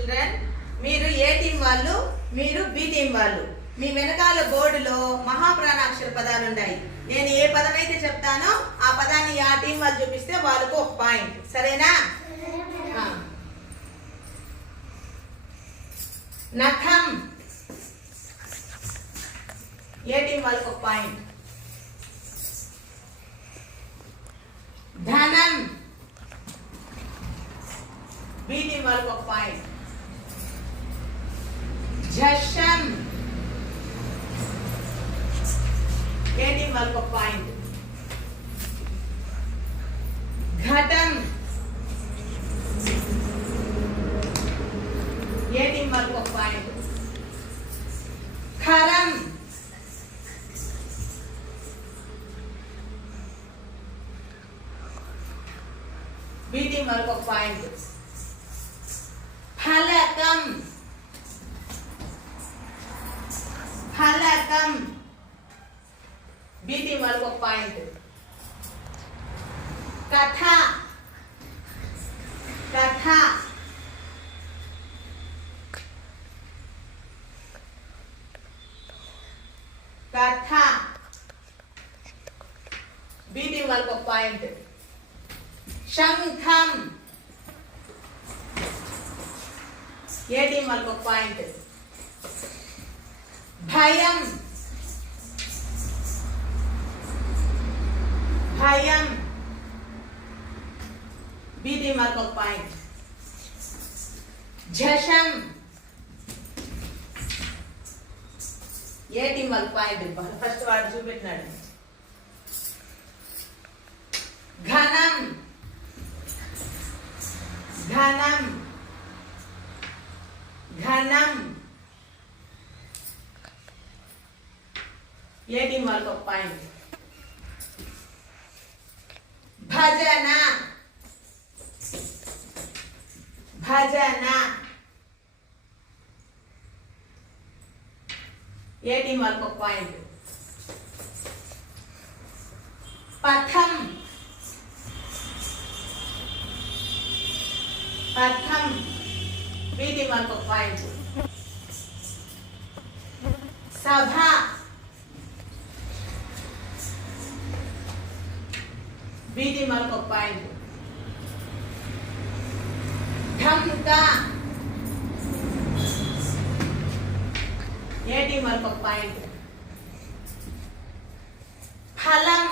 చిల్డ్రన్, మీరు ఏ టీం వాళ్ళు, మీరు బి టీం వాళ్ళు. మీ వెనకాల బోర్డులో మహాప్రాణాక్షర పదాలు ఉన్నాయి. నేను ఏ పదం అయితే చెప్తానో ఆ పదాన్ని ఆ టీం వాళ్ళు చూపిస్తే వాళ్ళకు ఒక పాయింట్. సరేనా? నఖం, ఏ టీం వాళ్ళకు ఒక పాయింట్. ధనం, బి టీం వాళ్ళకు ఒక పాయింట్. झशम, ఏ టీం వాళ్ళకు ఒక పాయింట్. ఘటం, ఏ టీం వాళ్ళకు ఒక పాయింట్. ఖరం, బి టీం వాళ్ళకు ఒక పాయింట్. ఫలకం, ఫలకం, బి టీం వాళ్ళకు ఒక పాయింట్. కథ, కథ, కథ, బి టీం వాళ్ళకు ఒక పాయింట్. శంఖం, ఏ టీం వాళ్ళకు ఒక పాయింట్. భయం, భయం, బి టీం వాళ్ళకు ఒక పాయింట్. झशम, ఏ టీం వాళ్ళకు పాయింట్. ఫస్ట్ వాడు చూపెట్టినాడు. ఘనం, ఘనం, ఘనం, ఏ టీం వాళ్ళకు ఒక పాయింట్. భజన, భజన, ఏ టీం వాళ్ళకు ఒక పాయింట్. పథం, పథం, బి టీం వాళ్ళకు ఒక పాయింట్. సభ, బి టీం వాళ్ళకు ఒక పాయింట్. ఢంకా, ఏ టీం వాళ్ళకు ఒక పాయింట్. ఫలం,